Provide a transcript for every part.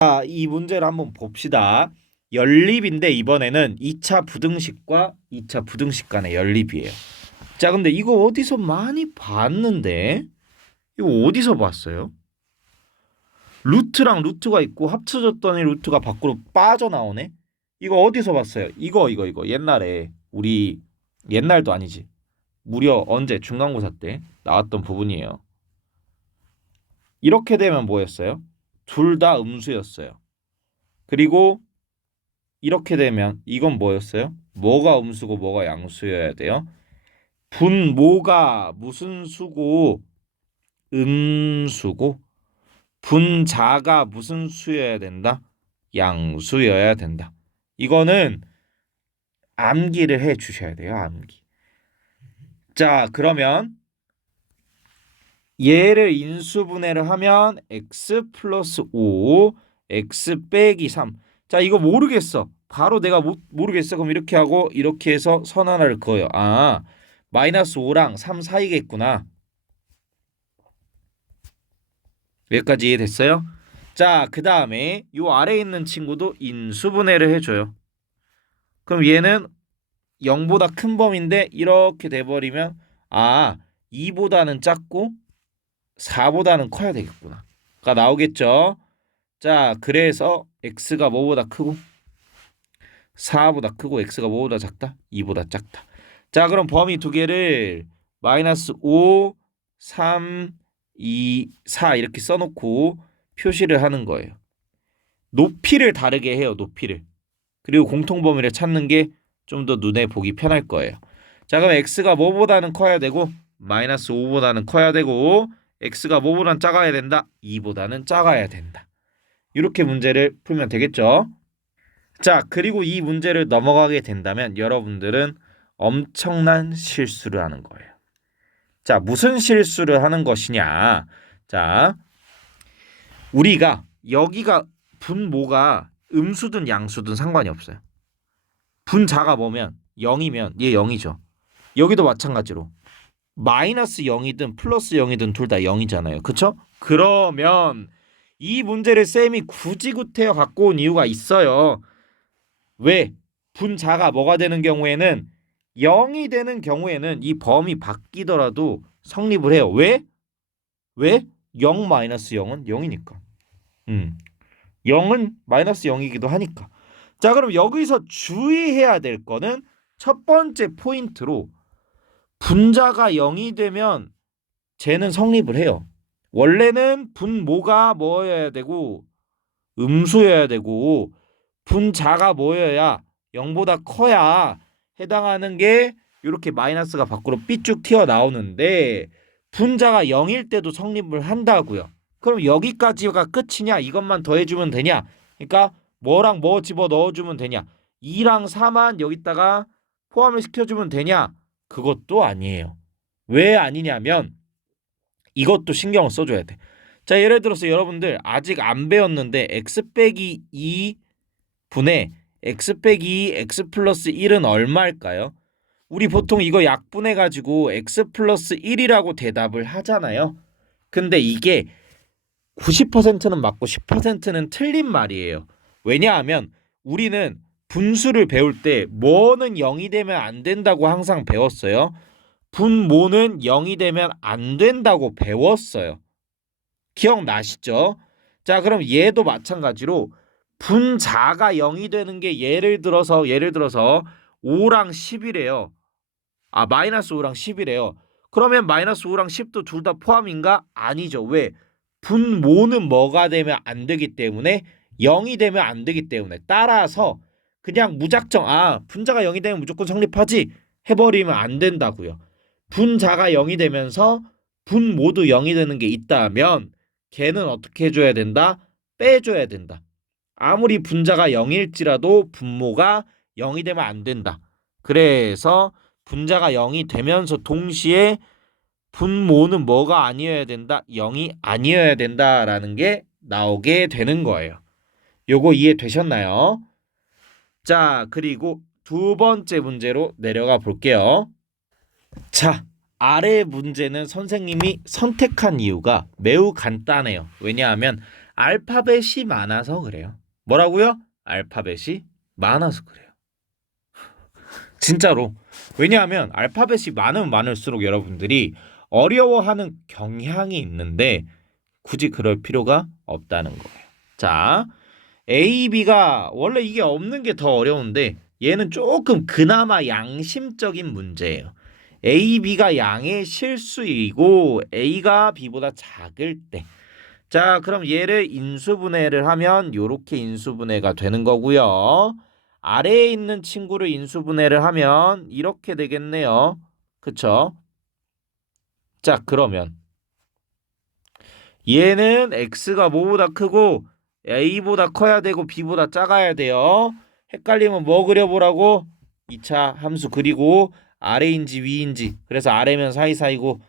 자, 이 문제를 한번 봅시다. 연립인데 이번에는 2차 부등식과 2차 부등식 간의 연립이에요. 자, 근데 이거 어디서 많이 봤는데? 이거 어디서 봤어요? 루트랑 루트가 있고 합쳐졌더니 루트가 밖으로 빠져나오네? 이거 어디서 봤어요? 이거 옛날에 우리 옛날도 아니지. 무려 언제 중간고사 때 나왔던 부분이에요. 이렇게 되면 뭐였어요? 둘 다 음수였어요. 그리고 이렇게 되면 이건 뭐였어요? 뭐가 음수고 뭐가 양수여야 돼요? 분모가 무슨 수고 음수고 분자가 무슨 수여야 된다? 양수여야 된다. 이거는 암기를 해 주셔야 돼요. 암기. 자, 그러면 얘를 인수분해를 하면 x 플러스 5 x 빼기 3. 자, 이거 모르겠어. 바로 내가 모르겠어. 그럼 이렇게 하고 이렇게 해서 선 하나를 그어요. 아, 마이너스 5랑 3 사이겠구나. 여기까지 이해됐어요? 자, 그 다음에 요 아래에 있는 친구도 인수분해를 해줘요. 그럼 얘는 0보다 큰 범위인데 이렇게 돼버리면 2보다는 작고 4보다는 커야 되겠구나. 가 나오겠죠? 자, 그래서 x가 뭐보다 크고 4보다 크고 x가 뭐보다 작다? 2보다 작다. 자, 그럼 범위 두 개를 마이너스 5, 3, 2, 4 이렇게 써놓고 표시를 하는 거예요. 높이를 다르게 해요. 높이를. 그리고 공통범위를 찾는 게 좀 더 눈에 보기 편할 거예요. 자, 그럼 x가 뭐보다는 커야 되고 마이너스 5보다는 커야 되고 x가 뭐보다는 작아야 된다? 2보다는 작아야 된다. 이렇게 문제를 풀면 되겠죠? 자, 그리고 이 문제를 넘어가게 된다면 여러분들은 엄청난 실수를 하는 거예요. 자, 무슨 실수를 하는 것이냐? 자, 우리가 여기가 분모가 음수든 양수든 상관이 없어요. 분자가 뭐면 0이면 얘 0이죠. 여기도 마찬가지로 마이너스 0이든 플러스 0이든 둘 다 0이잖아요. 그쵸? 그러면 이 문제를 쌤이 굳이 구태여 갖고 온 이유가 있어요. 왜? 분자가 뭐가 되는 경우에는 0이 되는 경우에는 이 범위 바뀌더라도 성립을 해요. 왜? 왜? 0 마이너스 0은 0이니까. 0은 마이너스 0이기도 하니까. 자, 그럼 여기서 주의해야 될 거는 첫 번째 포인트로 분자가 0이 되면 쟤는 성립을 해요. 원래는 분모가 뭐여야 되고 음수여야 되고 분자가 뭐여야 0보다 커야 해당하는 게 이렇게 마이너스가 밖으로 삐쭉 튀어나오는데 분자가 0일 때도 성립을 한다고요. 그럼 여기까지가 끝이냐? 이것만 더해주면 되냐? 그러니까 뭐랑 뭐 집어 넣어주면 되냐? 2랑 4만 여기다가 포함을 시켜주면 되냐? 그것도 아니에요. 왜 아니냐면 이것도 신경을 써줘야 돼. 자, 예를 들어서 여러분들 아직 안 배웠는데 x 빼기 2 분의 x 빼기 2 x 플러스 1은 얼마일까요? 우리 보통 이거 약분해 가지고 x 플러스 1이라고 대답을 하잖아요. 근데 이게 90%는 맞고 10%는 틀린 말이에요. 왜냐하면 우리는 분수를 배울 때 뭐는 0이 되면 안 된다고 항상 배웠어요. 분모는 0이 되면 안 된다고 배웠어요. 기억나시죠? 자, 그럼 얘도 마찬가지로 분자가 0이 되는 게 예를 들어서 5랑 10이래요. 마이너스 5랑 10이래요. 그러면 마이너스 5랑 10도 둘 다 포함인가? 아니죠. 왜? 분모는 뭐가 되면 안 되기 때문에 0이 되면 안 되기 때문에 따라서 그냥 무작정 분자가 0이 되면 무조건 성립하지 해버리면 안 된다고요. 분자가 0이 되면서 분모도 0이 되는 게 있다면 걔는 어떻게 해줘야 된다? 빼줘야 된다. 아무리 분자가 0일지라도 분모가 0이 되면 안 된다. 그래서 분자가 0이 되면서 동시에 분모는 뭐가 아니어야 된다? 0이 아니어야 된다라는 게 나오게 되는 거예요. 요거 이해되셨나요? 자, 그리고 두 번째 문제로 내려가 볼게요. 자, 아래 문제는 선생님이 선택한 이유가 매우 간단해요. 왜냐하면 알파벳이 많아서 그래요. 뭐라고요? 알파벳이 많아서 그래요. 진짜로. 왜냐하면 알파벳이 많으면 많을수록 여러분들이 어려워하는 경향이 있는데 굳이 그럴 필요가 없다는 거예요. 자, A, B가 원래 이게 없는 게 더 어려운데 얘는 조금 그나마 양심적인 문제예요. A, B가 양의 실수이고 A가 B보다 작을 때. 자, 그럼 얘를 인수분해를 하면 요렇게 인수분해가 되는 거고요. 아래에 있는 친구를 인수분해를 하면 이렇게 되겠네요. 그쵸? 자, 그러면 얘는 X가 뭐보다 크고 A보다 커야 되고 B보다 작아야 돼요. 헷갈리면 뭐 그려보라고? 2차 함수 그리고 아래인지 위인지. 그래서 아래면 사이사이고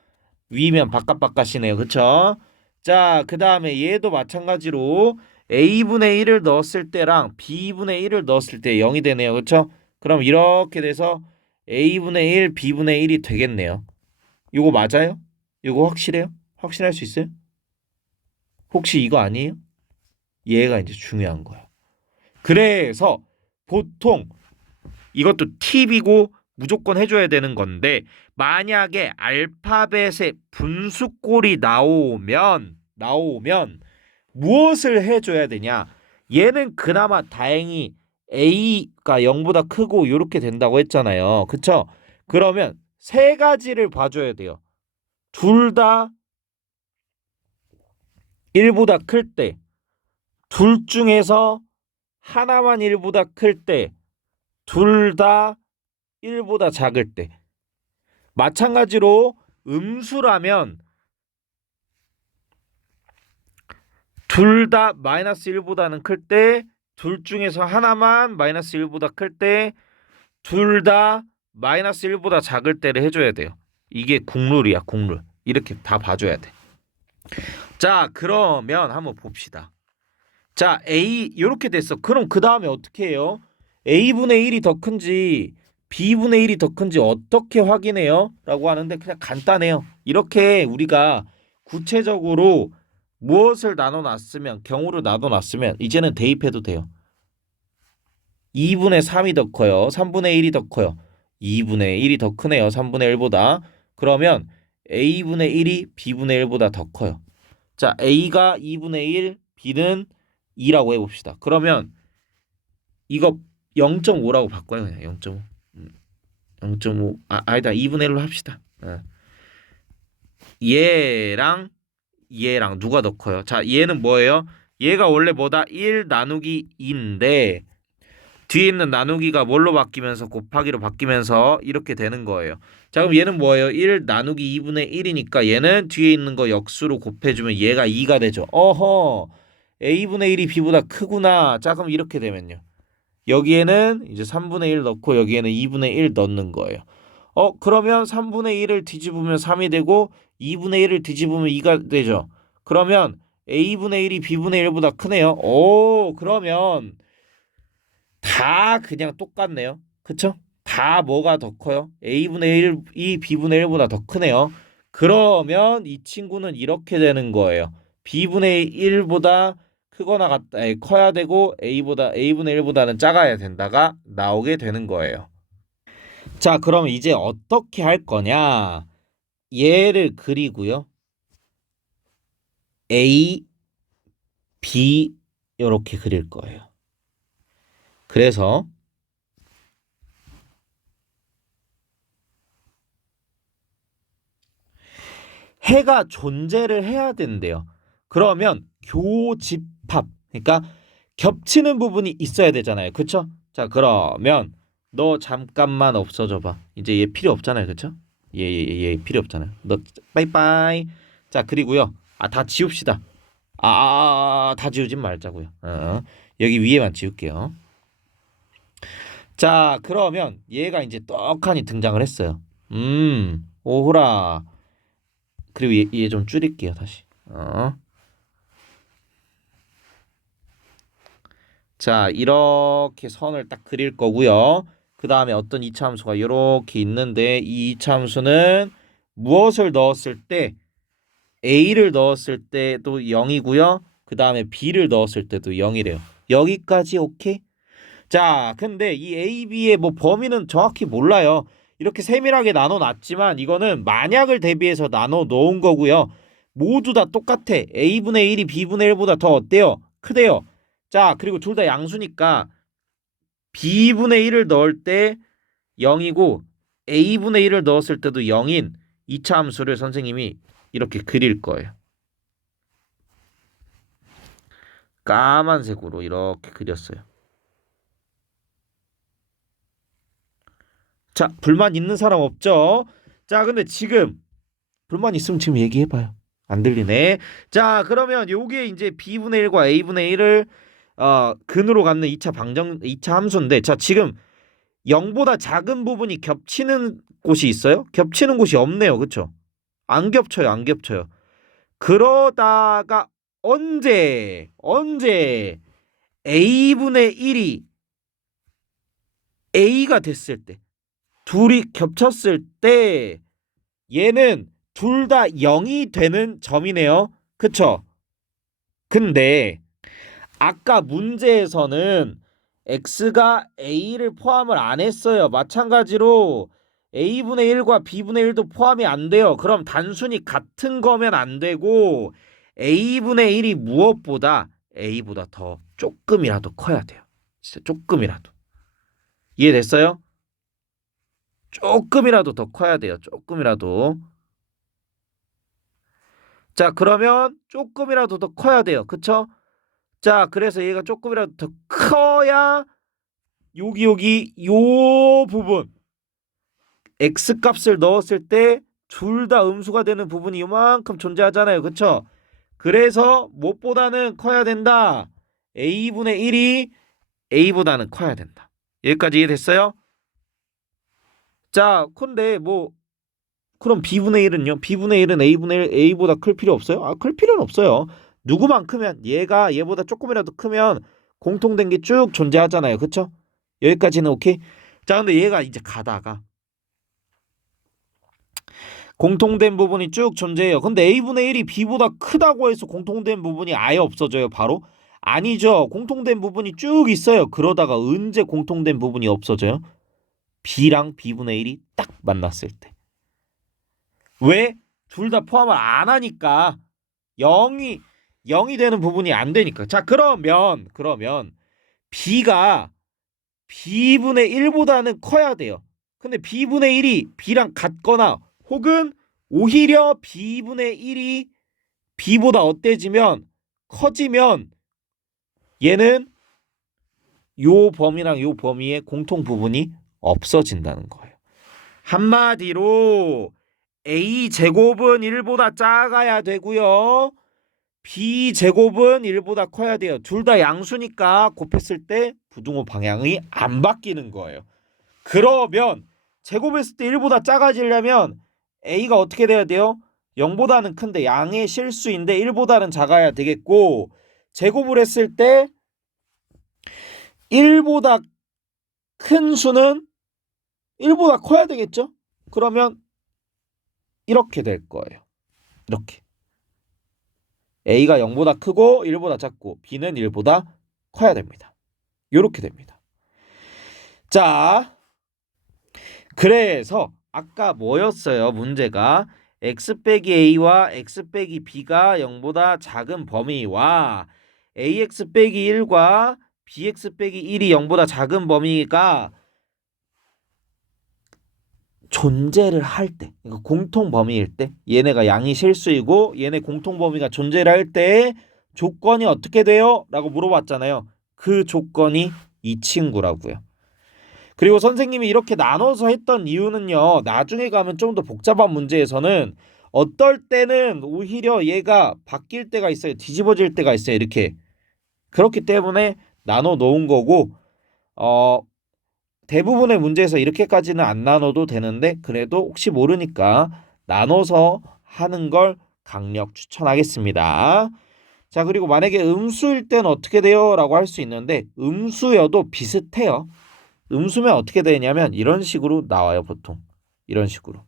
위면 바깥바깥이네요. 그쵸? 자, 그 다음에 얘도 마찬가지로 A분의 1을 넣었을 때랑 B분의 1을 넣었을 때 0이 되네요. 그쵸? 그럼 이렇게 돼서 A분의 1, B분의 1이 되겠네요. 이거 맞아요? 이거 확실해요? 확실할 수 있어요? 혹시 이거 아니에요? 얘가 이제 중요한 거야. 그래서 보통 이것도 팁이고 무조건 해줘야 되는 건데 만약에 알파벳의 분수꼴이 나오면 무엇을 해줘야 되냐? 얘는 그나마 다행히 A가 0보다 크고 이렇게 된다고 했잖아요. 그쵸? 그러면 세 가지를 봐줘야 돼요. 둘 다 1보다 클 때, 둘 중에서 하나만 1보다 클 때, 둘 다 1보다 작을 때. 마찬가지로 음수라면 둘 다 마이너스 1보다는 클 때, 둘 중에서 하나만 마이너스 1보다 클 때, 둘 다 마이너스 1보다 작을 때를 해줘야 돼요. 이게 국룰이야, 국룰. 이렇게 다 봐줘야 돼. 자, 그러면 한번 봅시다. 자, A 이렇게 됐어. 그럼 그 다음에 어떻게 해요? A분의 1이 더 큰지 B분의 1이 더 큰지 어떻게 확인해요? 라고 하는데 그냥 간단해요. 이렇게 우리가 구체적으로 무엇을 나눠놨으면 경우를 나눠놨으면 이제는 대입해도 돼요. 2분의 3이 더 커요. 3분의 1이 더 커요. 2분의 1이 더 크네요. 3분의 1보다. 그러면 A분의 1이 B분의 1보다 더 커요. 자, A가 2분의 1, B는 2라고 해봅시다. 그러면 이거 0.5라고 바꿔요. 그냥 0.5. 0.5. 아니다. 2분의 1로 합시다. 얘랑 얘랑 누가 더 커요? 자, 얘는 뭐예요? 얘가 원래 뭐다? 1 나누기 2인데 뒤에 있는 나누기가 뭘로 바뀌면서 곱하기로 바뀌면서 이렇게 되는 거예요. 자, 그럼 얘는 뭐예요? 1 나누기 2분의 1이니까 얘는 뒤에 있는 거 역수로 곱해주면 얘가 2가 되죠. 어허, A분의 1이 B보다 크구나. 자, 그럼 이렇게 되면요. 여기에는 이제 3분의 1 넣고 여기에는 2분의 1 넣는 거예요. 그러면 3분의 1을 뒤집으면 3이 되고 2분의 1을 뒤집으면 2가 되죠. 그러면 A분의 1이 B분의 1보다 크네요. 오, 그러면 다 그냥 똑같네요. 그쵸? 다 뭐가 더 커요? A분의 1이 B분의 1보다 더 크네요. 그러면 이 친구는 이렇게 되는 거예요. B분의 1보다 크거나 같다, 커야 되고 A분의 1보다는 작아야 된다가 나오게 되는 거예요. 자, 그럼 이제 어떻게 할 거냐? 얘를 그리고요. A, B 이렇게 그릴 거예요. 그래서 해가 존재를 해야 된대요. 그러면 교집합, 그러니까 겹치는 부분이 있어야 되잖아요. 그쵸? 자, 그러면 너 잠깐만 없어져 봐. 이제 얘 필요 없잖아요. 그쵸? 얘 필요 없잖아요. 너 빠이빠이. 자, 그리고요. 다 지웁시다. 다 지우진 말자고요. 여기 위에만 지울게요. 자, 그러면 얘가 이제 떡하니 등장을 했어요. 오호라. 그리고 얘 좀 줄일게요, 다시. 자, 이렇게 선을 딱 그릴 거고요. 그 다음에 어떤 이차 함수가 이렇게 있는데 이 이차 함수는 무엇을 넣었을 때 A를 넣었을 때도 0이고요. 그 다음에 B를 넣었을 때도 0이래요. 여기까지 오케이? 자, 근데 이 A, B의 뭐 범위는 정확히 몰라요. 이렇게 세밀하게 나눠놨지만 이거는 만약을 대비해서 나눠 놓은 거고요. 모두 다 똑같아. A분의 1이 B분의 1보다 더 어때요? 크대요. 자, 그리고 둘 다 양수니까 B분의 1을 넣을 때 0이고 A분의 1을 넣었을 때도 0인 2차 함수를 선생님이 이렇게 그릴 거예요. 까만색으로 이렇게 그렸어요. 자, 불만 있는 사람 없죠? 자, 근데 지금 불만 있으면 지금 얘기해봐요. 안 들리네. 자, 그러면 요게 이제 B분의 1과 A분의 1을 근으로 갖는 2차 함수인데, 자, 지금 0보다 작은 부분이 겹치는 곳이 있어요? 겹치는 곳이 없네요. 그쵸? 안 겹쳐요. 안 겹쳐요. 그러다가 언제 A분의 1이 A가 됐을 때, 둘이 겹쳤을 때 얘는 둘 다 0이 되는 점이네요. 그쵸? 근데 아까 문제에서는 x가 a를 포함을 안 했어요. 마찬가지로 a분의 1과 b분의 1도 포함이 안 돼요. 그럼 단순히 같은 거면 안 되고 a분의 1이 무엇보다 a보다 더 조금이라도 커야 돼요. 진짜 조금이라도. 이해됐어요? 조금이라도 더 커야 돼요. 조금이라도. 자, 그러면 조금이라도 더 커야 돼요. 그쵸? 자, 그래서 얘가 조금이라도 더 커야 여기 요 부분 x 값을 넣었을 때 둘 다 음수가 되는 부분이 요만큼 존재하잖아요. 그쵸? 그래서 무엇보다는 커야 된다. a분의 1이 a보다는 커야 된다. 여기까지 이해됐어요? 자, 근데 뭐 그럼 b분의 1은요? b분의 1은 a분의 1 a보다 클 필요 없어요? 클 필요는 없어요. 누구만 크면 얘가 얘보다 조금이라도 크면 공통된 게 쭉 존재하잖아요. 그쵸? 여기까지는 오케이? 자, 근데 얘가 이제 가다가 공통된 부분이 쭉 존재해요. 근데 a분의 1이 b보다 크다고 해서 공통된 부분이 아예 없어져요. 바로? 아니죠. 공통된 부분이 쭉 있어요. 그러다가 언제 공통된 부분이 없어져요? b랑 b분의 1이 딱 만났을 때. 왜? 둘 다 포함을 안 하니까 0이 되는 부분이 안 되니까. 자, 그러면 b가 b분의 1보다는 커야 돼요. 근데 b분의 1이 b랑 같거나 혹은 오히려 b분의 1이 b보다 어때지면 커지면 얘는 요 범위랑 요 범위의 공통 부분이 없어진다는 거예요. 한마디로 a제곱은 1보다 작아야 되고요. b제곱은 1보다 커야 돼요. 둘 다 양수니까 곱했을 때 부등호 방향이 안 바뀌는 거예요. 그러면 제곱했을 때 1보다 작아지려면 a가 어떻게 돼야 돼요? 0보다는 큰데 양의 실수인데 1보다는 작아야 되겠고, 제곱을 했을 때 1보다 큰 수는 1보다 커야 되겠죠? 그러면 이렇게 될 거예요. 이렇게. a가 0보다 크고 1보다 작고 b는 1보다 커야 됩니다. 이렇게 됩니다. 자, 그래서 아까 뭐였어요? 문제가 x 빼기 a와 x 빼기 b가 0보다 작은 범위와 ax 빼기 1과 bx 빼기 1이 0보다 작은 범위가 존재를 할 때, 그러니까 공통 범위일 때, 얘네가 양이 실수이고 얘네 공통 범위가 존재를 할 때 조건이 어떻게 돼요? 라고 물어봤잖아요. 그 조건이 이 친구라고요. 그리고 선생님이 이렇게 나눠서 했던 이유는요, 나중에 가면 좀 더 복잡한 문제에서는 어떨 때는 오히려 얘가 바뀔 때가 있어요. 뒤집어질 때가 있어요. 이렇게. 그렇기 때문에 나눠 놓은 거고, 대부분의 문제에서 이렇게까지는 안 나눠도 되는데 그래도 혹시 모르니까 나눠서 하는 걸 강력 추천하겠습니다. 자, 그리고 만약에 음수일 땐 어떻게 돼요? 라고 할 수 있는데 음수여도 비슷해요. 음수면 어떻게 되냐면 이런 식으로 나와요. 보통 이런 식으로.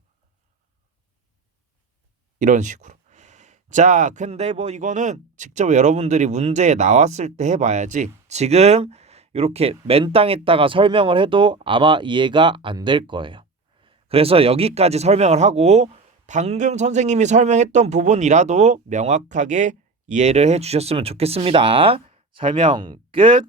자, 근데 뭐 이거는 직접 여러분들이 문제에 나왔을 때 해봐야지. 지금 이렇게 맨땅에다가 설명을 해도 아마 이해가 안 될 거예요. 그래서 여기까지 설명을 하고 방금 선생님이 설명했던 부분이라도 명확하게 이해를 해 주셨으면 좋겠습니다. 설명 끝.